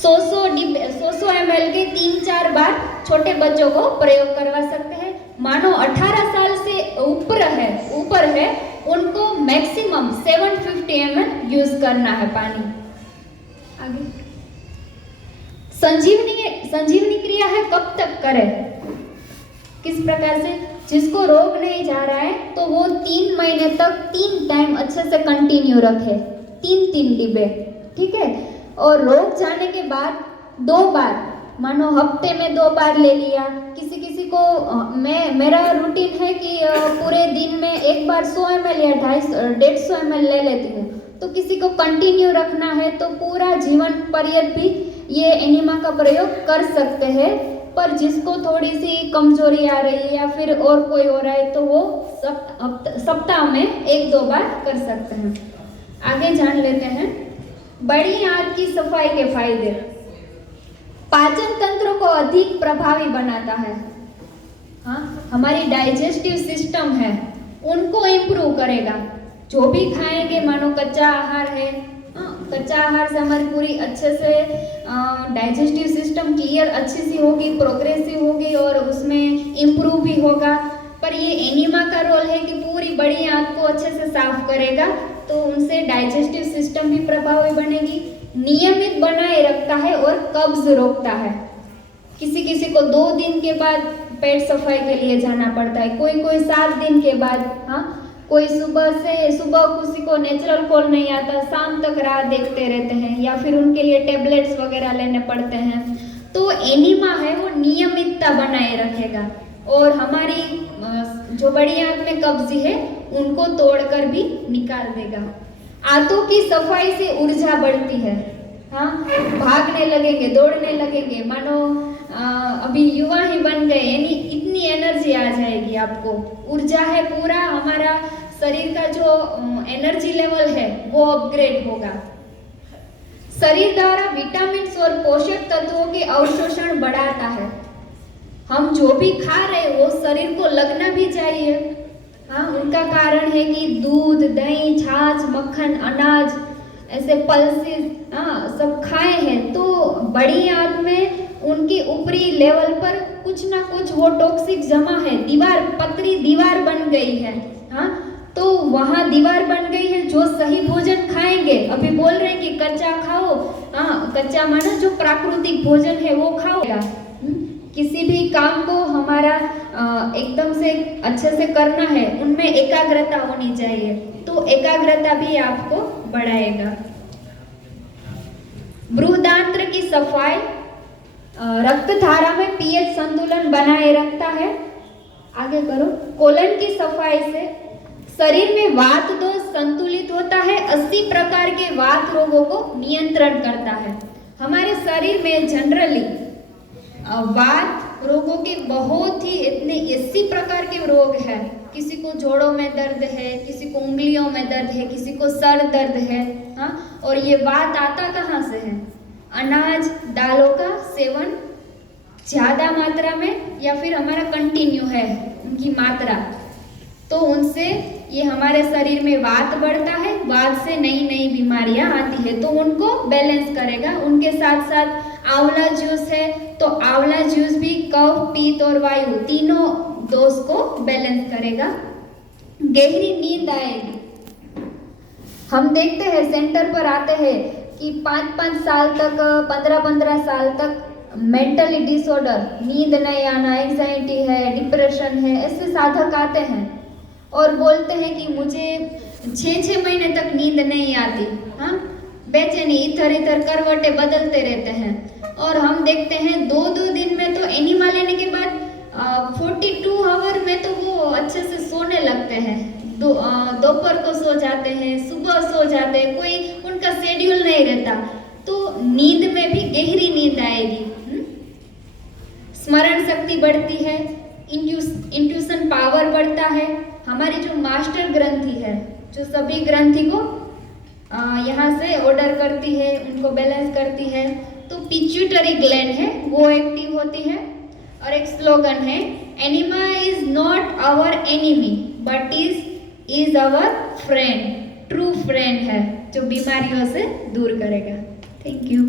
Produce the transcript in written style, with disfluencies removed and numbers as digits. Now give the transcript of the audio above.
100 ml के 3-4 बार छोटे बच्चों को प्रयोग करवा सकते हैं। मानो 18 साल से ऊपर है उनको मैक्सिमम 750 ml यूज करना है पानी। आगे संजीवनी क्रिया है कब तक करें, किस प्रकार से? जिसको रोग नहीं जा रहा है तो वो 3 महीने तक 3 टाइम अच्छे से कंटिन्यू रखे, 3-3 डिब्बे, ठीक है। और रोग जाने के बाद 2 बार, मानो हफ्ते में 2 बार ले लिया। किसी को मेरा रूटीन है कि पूरे दिन में एक बार 100 ml या 150 ml ले लेती हूँ। तो किसी को कंटिन्यू रखना है तो पूरा जीवन पर्यंत भी ये एनिमा का प्रयोग कर सकते हैं। पर जिसको थोड़ी सी कमजोरी आ रही है या फिर और कोई हो रहा है तो वो सप्ताह में 1-2 बार कर सकते हैं। आगे जान लेते हैं बड़ी आंत की सफाई के फायदे। पाचन तंत्र को अधिक प्रभावी बनाता है। हाँ, हमारी डाइजेस्टिव सिस्टम है उनको इम्प्रूव करेगा। जो भी खाएंगे, मानो कच्चा आहार है, कच्चा आहार से हमारी पूरी अच्छे से डाइजेस्टिव सिस्टम क्लियर अच्छी सी होगी, प्रोग्रेसिव होगी और उसमें इम्प्रूव भी होगा। पर ये एनिमा का रोल है कि पूरी बड़ी आंत को अच्छे से साफ करेगा, तो उनसे डाइजेस्टिव सिस्टम भी प्रभावी बनेगी, नियमित बनाए रखता है और कब्ज रोकता है। किसी को 2 दिन के बाद पेट सफाई के लिए जाना पड़ता है, कोई 7 दिन के बाद। हाँ, कोई सुबह किसी को नेचुरल कॉल नहीं आता, शाम तक राह देखते रहते हैं या फिर उनके लिए टेबलेट्स वगैरह लेने पड़ते हैं। तो एनिमा है वो नियमितता बनाए रखेगा और हमारी जो बड़ी आंत में कब्ज है उनको तोड़कर भी निकाल देगा। आंतों की सफाई से ऊर्जा बढ़ती है। हाँ, भागने लगेंगे, दौड़ने लगेंगे, मानो अभी युवा ही बन गए, यानी इतनी एनर्जी आ जाएगी आपको। ऊर्जा है, पूरा हमारा शरीर का जो एनर्जी लेवल है वो अपग्रेड होगा। शरीर द्वारा विटामिन और पोषक तत्वों के अवशोषण बढ़ाता है। हम जो भी खा रहे हैं वो शरीर को लगना भी चाहिए। हाँ, उनका कारण है कि दूध, दही, छाछ, मक्खन, अनाज, ऐसे पल्सेस सब खाए हैं, तो बड़ी आंत में उनकी ऊपरी लेवल पर कुछ ना कुछ वो टॉक्सिक जमा है, पतली दीवार बन गई है। हाँ, तो वहाँ दीवार बन गई है। जो सही भोजन खाएंगे, अभी बोल रहे हैं कि कच्चा खाओ, कच्चा माना जो प्राकृतिक भोजन है वो खाओगा। किसी भी काम को हमारा एकदम से अच्छे से करना है, उनमें एकाग्रता होनी चाहिए, तो एकाग्रता भी आपको बढ़ाएगा। बृहदान्त्र की सफाई रक्त धारा में पीएच संतुलन बनाए रखता है। आगे करो। कोलन की सफाई से शरीर में वात दोष संतुलित होता है। 80 प्रकार के वात रोगों को नियंत्रण करता है। हमारे शरीर में जनरली वात रोगों के बहुत ही इतने 80 प्रकार के रोग हैं। किसी को जोड़ों में दर्द है, किसी को उंगलियों में दर्द है, किसी को सर दर्द है। हाँ, और ये वात आता कहाँ से है? अनाज, दालों का सेवन ज़्यादा मात्रा में या फिर हमारा कंटिन्यू है उनकी मात्रा, तो उनसे ये हमारे शरीर में वात बढ़ता है। वात से नई नई बीमारियां आती है, तो उनको बैलेंस करेगा। उनके साथ साथ आंवला जूस है, तो आंवला जूस भी कफ, पित्त और वायु तीनों दोष को बैलेंस करेगा। गहरी नींद आएगी। हम देखते हैं सेंटर पर आते हैं कि 5-5 साल तक, 15-15 साल तक मेंटली डिसऑर्डर, नींद नहीं आना, एंजाइटी है, डिप्रेशन है, ऐसे साधक आते हैं और बोलते हैं कि मुझे 6-6 महीने तक नींद नहीं आती। हाँ, बेचैनी, इधर करवटें बदलते रहते हैं। और हम देखते हैं 2-2 दिन में तो एनिमा लेने के बाद 42 आवर में तो वो अच्छे से सोने लगते हैं। दोपहर को सो जाते हैं, सुबह सो जाते हैं, कोई उनका शेड्यूल नहीं रहता। तो नींद में भी गहरी नींद आएगी। स्मरण शक्ति बढ़ती है, इंट्यूशन पावर बढ़ता है। हमारी जो मास्टर ग्रंथि है, जो सभी ग्रंथि को यहाँ से ऑर्डर करती है, उनको बैलेंस करती है, तो पिट्यूटरी ग्लैंड है वो एक्टिव होती है। और एक स्लोगन है, anaemia is not our enemy but is our friend. True friend है जो बीमारियों से दूर करेगा। Thank you.